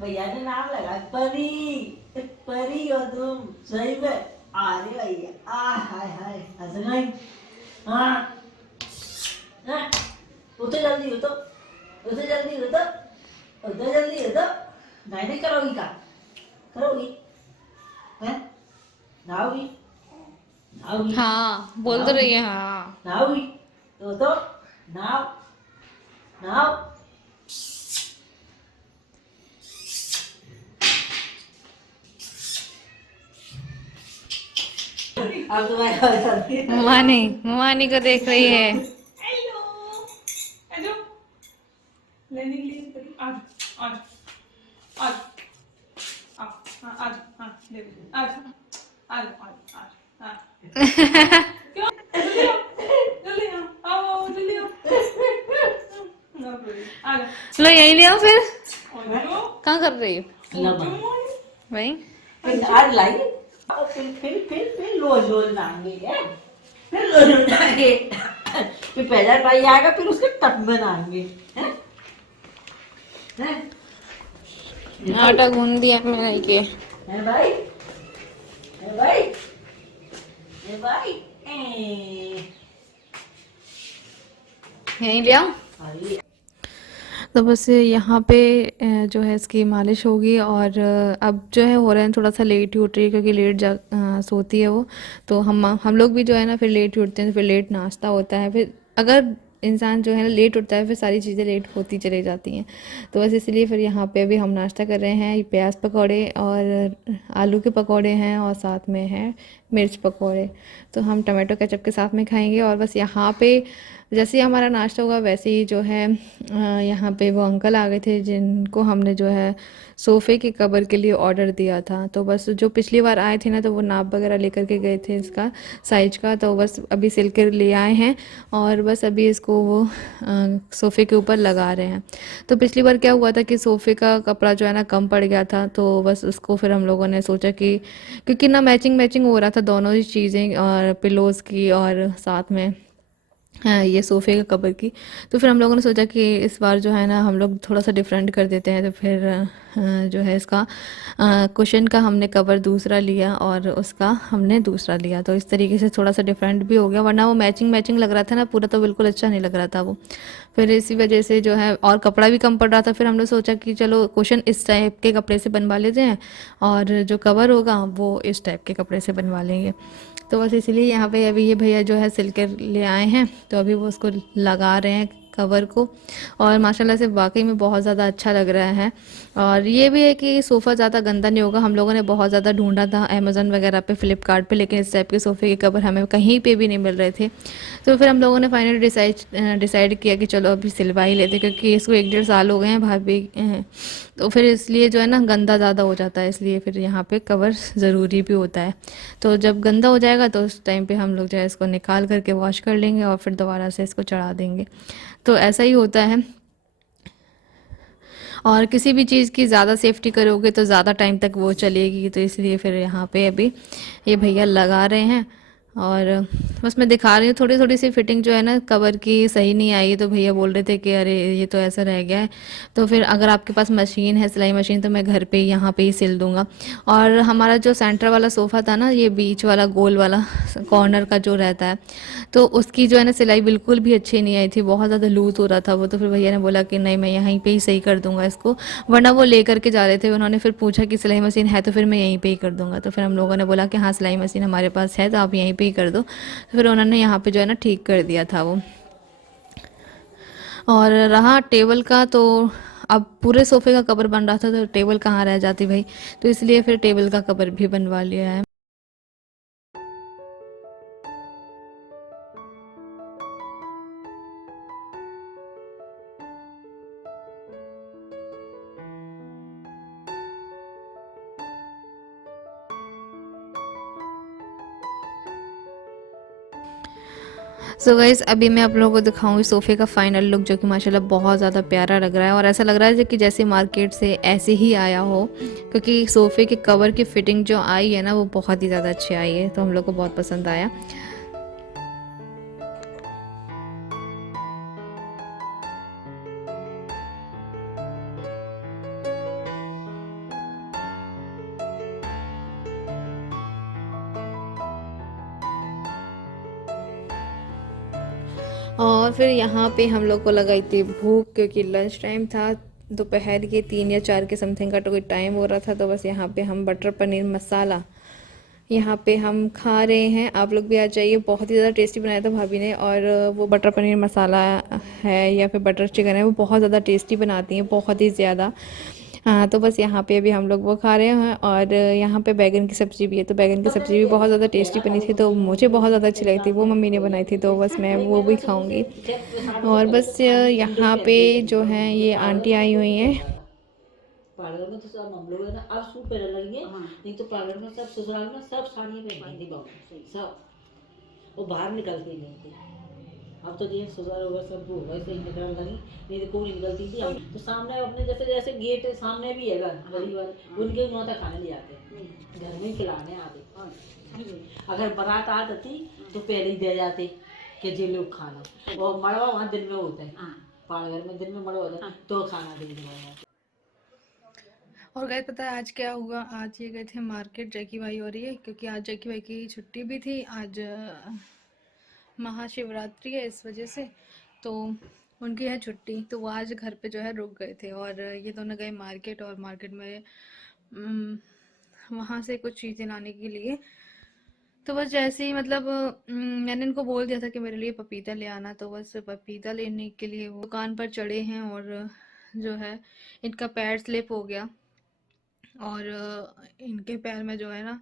भैया ने नाम लगा परी। परी हो तुम सही में। अरे भैया आ हाय हाय हंस गई। हाँ हाँ, उठो जल्दी उठो। उठो जल्दी उठो। उठो जल्दी उठो। नहीं करोगी क्या? करोगी? हैं? नहाओगी? नहाओगी? हाँ बोल तो रही नहाओगी? है हाँ। नहाओगी? तो नहाओ। नहाओ। अब तुम्हारी बात आती मम्मानी मम्मानी को देख रही है। हेलो। हेलो। लेने के लिए करी आज। आज। आज। आ हाँ आज हाँ ले आज। आज आज आज हाँ। क्यों जल्दी आओ। जल्दी आओ आओ आओ जल्दी आओ। ना करी आज। लो यही ले आओ फिर। ओजो। कहाँ कर रही हो लब ओजो मोई। भाई? फिर आज लाई और फिर रोज रोज लाएंगे क्या? फिर रोज रोज लाएंगे। फिर पहला भाई आएगा फिर उसके टप बनाएंगे। हैं? हैं? ये भाई आटा गूंद दिया मैंने के। है भाई। है भाई। है भाई। यही ले आओ। अरे तो बस यहाँ पे जो है इसकी मालिश होगी और अब जो है हो रहा है थोड़ा सा लेट ही उठ रही है क्योंकि लेट सोती है वो। तो हम लोग भी जो है ना फिर लेट ही उठते हैं, फिर लेट नाश्ता होता है, फिर अगर इंसान जो है ना लेट उठता है फिर सारी चीज़ें लेट होती चली जाती हैं। तो बस इसलिए फिर यहाँ पे अभी हम नाश्ता कर रहे हैं, ये प्याज पकौड़े और आलू के पकौड़े हैं और साथ में है मिर्च पकौड़े। तो हम टमाटो केचप के साथ में खाएंगे। और बस यहाँ पे जैसे ही हमारा नाश्ता होगा वैसे ही जो है यहाँ पे वो अंकल आ गए थे जिनको हमने जो है सोफ़े के कवर के लिए ऑर्डर दिया था। तो बस जो पिछली बार आए थे ना तो वो नाप वगैरह लेकर के गए थे इसका साइज का, तो बस अभी सिल कर ले आए हैं और बस अभी इसको वो सोफ़े के ऊपर लगा रहे हैं। तो पिछली बार क्या हुआ था कि सोफ़े का कपड़ा जो है ना कम पड़ गया था, तो बस उसको फिर हम लोगों ने सोचा कि क्योंकि ना मैचिंग मैचिंग हो रहा था दोनों ही चीज़ें और पिलोज़ की और साथ में हाँ ये सोफ़े का कवर की। तो फिर हम लोगों ने सोचा कि इस बार जो है ना हम लोग थोड़ा सा डिफरेंट कर देते हैं। तो फिर जो है इसका कुशन का हमने कवर दूसरा लिया और उसका हमने दूसरा लिया। तो इस तरीके से थोड़ा सा डिफरेंट भी हो गया, वरना वो मैचिंग मैचिंग लग रहा था ना पूरा, तो बिल्कुल अच्छा नहीं लग रहा था वो। फिर इसी वजह से जो है और कपड़ा भी कम पड़ रहा था, फिर हमने सोचा कि चलो कुशन इस टाइप के कपड़े से बनवा लेते हैं और जो कवर होगा वो इस टाइप के कपड़े से बनवा लेंगे। तो बस इसीलिए यहाँ पे अभी ये भैया जो है सिल कर ले आए हैं, तो अभी वो उसको लगा रहे हैं कवर को। और माशाल्लाह से वाकई में बहुत ज़्यादा अच्छा लग रहा है। और ये भी है कि सोफ़ा ज़्यादा गंदा नहीं होगा। हम लोगों ने बहुत ज़्यादा ढूंढा था अमेज़न वगैरह पे, फ्लिपकार्ट पे, लेकिन इस टाइप के सोफ़े के कवर हमें कहीं पे भी नहीं मिल रहे थे। तो फिर हम लोगों ने फाइनली डिसाइड किया कि चलो अभी सिलवा ही लेते, क्योंकि इसको 1 डेढ़ साल हो गए हैं भाभी तो फिर इसलिए जो है ना गंदा ज़्यादा हो जाता है, इसलिए फिर यहाँ पे कवर ज़रूरी भी होता है। तो जब गंदा हो जाएगा तो उस टाइम पे हम लोग जो है इसको निकाल करके वॉश कर लेंगे और फिर दोबारा से इसको चढ़ा देंगे। तो ऐसा ही होता है। और किसी भी चीज़ की ज़्यादा सेफ्टी करोगे तो ज़्यादा टाइम तक वो चलेगी, तो इसलिए फिर यहाँ पे अभी ये भैया लगा रहे हैं। और बस मैं दिखा रही हूँ, थोड़ी थोड़ी सी फिटिंग जो है ना कवर की सही नहीं आई है, तो भैया बोल रहे थे कि अरे ये तो ऐसा रह गया है। तो फिर अगर आपके पास मशीन है, सिलाई मशीन, तो मैं घर पे ही यहाँ पे ही सिल दूँगा। और हमारा जो सेंटर वाला सोफ़ा था ना, ये बीच वाला गोल वाला कॉर्नर का जो रहता है, तो उसकी जो है ना सिलाई बिल्कुल भी अच्छी नहीं आई थी, बहुत ज़्यादा लूज़ हो रहा था वो। तो फिर भैया ने बोला कि नहीं मैं यहीं पे ही सही कर दूंगा इसको, वरना वो ले करके जा रहे थे। उन्होंने फिर पूछा कि सिलाई मशीन है, तो फिर मैं यहीं पे ही कर दूंगा। तो फिर हम लोगों ने बोला कि हाँ सिलाई मशीन हमारे पास है, तो आप यहीं पे ही कर दो। तो फिर उन्होंने यहाँ पे जो है ना ठीक कर दिया था वो। और रहा टेबल का, तो अब पूरे सोफे का कवर बन रहा था तो टेबल कहाँ रह जाती भाई, तो इसलिए फिर टेबल का कवर भी बनवा लिया है। सो गाइस अभी मैं आप लोगों को दिखाऊंगी सोफ़े का फाइनल लुक, जो कि माशाल्लाह बहुत ज़्यादा प्यारा लग रहा है और ऐसा लग रहा है कि जैसे मार्केट से ऐसे ही आया हो, क्योंकि सोफ़े के कवर की फिटिंग जो आई है ना वो बहुत ही ज़्यादा अच्छी आई है, तो हम लोग को बहुत पसंद आया। और फिर यहाँ पे हम लोग को लगाई थी भूख, क्योंकि लंच टाइम था, दोपहर के 3 या 4 के समथिंग का तो कोई टाइम हो रहा था। तो बस यहाँ पे हम बटर पनीर मसाला यहाँ पे हम खा रहे हैं। आप लोग भी आ जाइए, बहुत ही ज़्यादा टेस्टी बनाया था भाभी ने। और वो बटर पनीर मसाला है या फिर बटर चिकन है, वो बहुत ज़्यादा टेस्टी बनाती हैं, बहुत ही ज़्यादा। हाँ, तो बस यहाँ पे अभी हम लोग वो खा रहे हैं। और यहाँ पे बैगन की सब्ज़ी भी है, तो बैगन की सब्ज़ी भी बहुत ज़्यादा टेस्टी बनी थी, तो मुझे बहुत ज़्यादा अच्छी लगी थी। वो मम्मी ने बनाई थी, तो बस मैं वो भी खाऊंगी। और बस यहाँ पे जो है ये आंटी आई हुई हैं। पार्लर में तो सब हम लोग है ना अब सूट पहनने लगेंगे। नहीं तो पार्लर में सब ससुराल में सब साड़ियाँ पहनती थी बहू सब, वो बाहर निकलती नहीं थी। अब तो ये ससुराल होगा सब वो वैसे ही निकलने लगी, नहीं तो कोई निकलती थी। हम तो सामने अपने जैसे जैसे गेट सामने भी है घर गली वाले, उनके वहाँ तक खाने ले आते, घर में ही खिलाने आते। अगर बारात आ जाती तो पहले ही दे जाते कि जे लोग खाना, और मड़वा वहाँ दिन में होता है, पाड़घर में दिन में मड़वा होता है तो खाना दे दिया। और गाइस पता है आज क्या हुआ? आज ये गए थे मार्केट, जैकी भाई हो रही है, क्योंकि आज जैकी भाई की छुट्टी भी थी। आज महाशिवरात्रि है, इस वजह से तो उनकी है छुट्टी, तो वो आज घर पे जो है रुक गए थे। और ये दोनों गए मार्केट, और मार्केट में वहाँ से कुछ चीज़ें लाने के लिए। तो बस जैसे ही मतलब मैंने इनको बोल दिया था कि मेरे लिए पपीता ले आना, तो बस पपीता लेने के लिए वो दुकान पर चढ़े हैं। और जो है इनका पैर स्लिप हो गया, और इनके पैर में जो है ना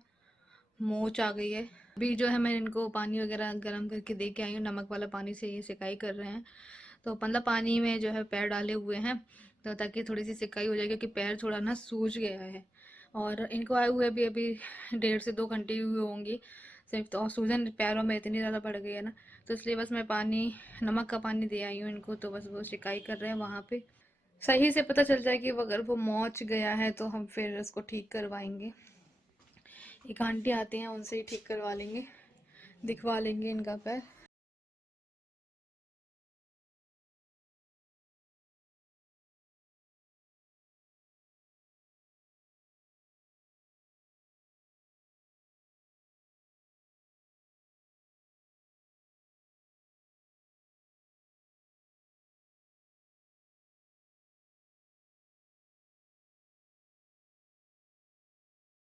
मोच आ गई है। अभी जो है मैं इनको पानी वगैरह गर्म करके दे के आई हूँ, नमक वाला पानी से ये सिकाई कर रहे हैं। तो मतलब पानी में जो है पैर डाले हुए हैं, तो ताकि थोड़ी सी सिकाई हो जाए, क्योंकि पैर थोड़ा ना सूज गया है। और इनको आए हुए भी अभी 1.5 से 2 घंटे ही हुए होंगी सिर्फ, तो और सूजन पैरों में इतनी ज़्यादा बढ़ गई है ना, तो इसलिए बस मैं पानी, नमक का पानी दे आई हूँ इनको। तो बस वो सिकाई कर रहे हैं वहाँ पे, सही से पता चल जाए कि अगर वो मोच गया है तो हम फिर उसको ठीक करवाएंगे। एक आंटी आती हैं, उनसे ही ठीक करवा लेंगे, दिखवा लेंगे इनका पैर।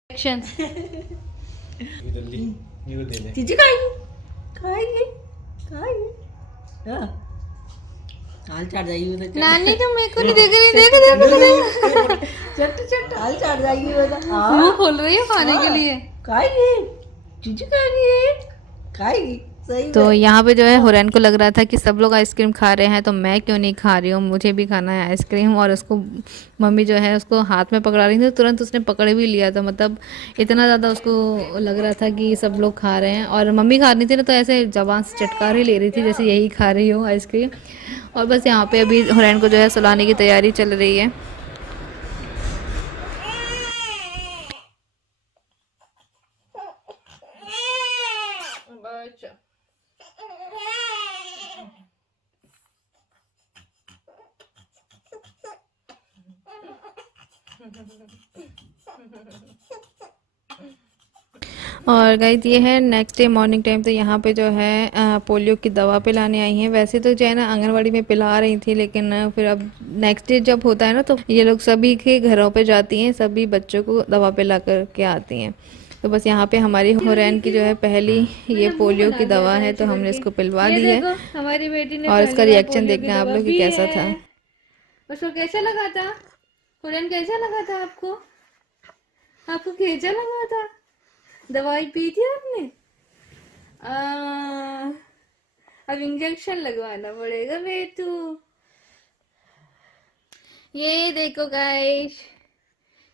एक्शन। चीज़ खाएगी खाएगी खाएगी। हाँ हाल चाट जाएगी उधर, नानी तो मेरे को नहीं देख रही, देख देख। चट चट हाल चाट जाएगी उधर। मुंह खोल रही है खाने के लिए। खाएगी चीज़ खाएगी खाएगी सही तो में। यहाँ पे जो है हुरैन को लग रहा था कि सब लोग आइसक्रीम खा रहे हैं, तो मैं क्यों नहीं खा रही हूँ, मुझे भी खाना है आइसक्रीम। और उसको मम्मी जो है उसको हाथ में पकड़ा रही थी, तो तुरंत उसने पकड़ भी लिया था। मतलब इतना ज़्यादा उसको लग रहा था कि सब लोग खा रहे हैं, और मम्मी खा रही थी ना, तो ऐसे ज़बान से चटकार ही ले रही थी जैसे यही खा रही हो आइसक्रीम। और बस यहाँ पे अभी हुरैन को जो है सुलाने की तैयारी चल रही है। और गाइस ये है नेक्स्ट डे मॉर्निंग टाइम, तो यहाँ पे जो है पोलियो की दवा पिलाने आई हैं। वैसे तो जो है ना आंगनवाड़ी में पिला रही थी, लेकिन फिर अब नेक्स्ट डे जब होता है ना, तो ये लोग सभी के घरों पे जाती हैं, सभी बच्चों को दवा पिला कर के आती हैं। तो बस यहाँ पे हमारी हुरैन की जो है पहली ये पोलियो की दवा है, तो हमने इसको पिलवा दी है। हमारी बेटी ने, और इसका रिएक्शन देखना आप लोग कि कैसा था। उसको कैसा लगा था हुरैन, कैसा लगा था आपको? आपको कैसा लगा था? दवाई पी थी आपने? अब इंजेक्शन लगवाना पड़ेगा बेटू। ये देखो गाइस,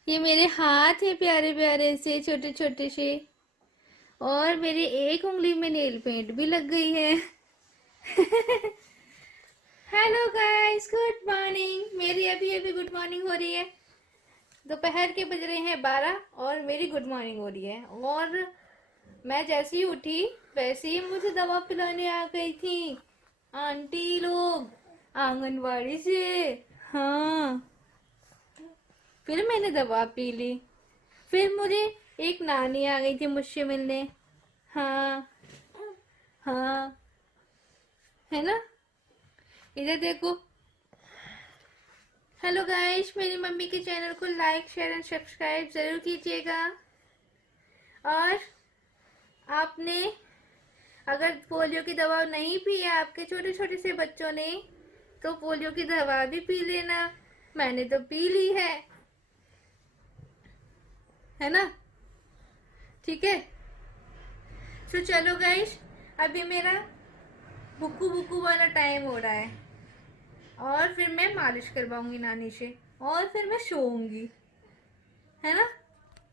ये मेरे हाथ है प्यारे प्यारे से, छोटे छोटे से, और मेरी एक उंगली में नेल पेंट भी लग गई है। Hello guys, good morning. मेरी अभी अभी गुड मॉर्निंग हो रही है। दोपहर के बज रहे हैं 12 और मेरी गुड मॉर्निंग हो रही है। और मैं जैसे ही उठी वैसे ही मुझे दवा पिलाने आ गई थी आंटी लोग आंगनवाड़ी से। हाँ, फिर मैंने दवा पी ली, फिर मुझे एक नानी आ गई थी मुझसे मिलने। हाँ हाँ, है ना, इधर देखो। हेलो गाइस, मेरी मम्मी के चैनल को लाइक शेयर एंड सब्सक्राइब ज़रूर कीजिएगा। और आपने अगर पोलियो की दवा नहीं पी है आपके छोटे छोटे से बच्चों ने, तो पोलियो की दवा भी पी लेना। मैंने तो पी ली है ना? ठीक है। तो चलो गाइस, अभी मेरा बुक्कू बुक्कू वाला टाइम हो रहा है और फिर मैं मालिश करवाऊंगी नानी से और फिर मैं सोऊंगी, है ना?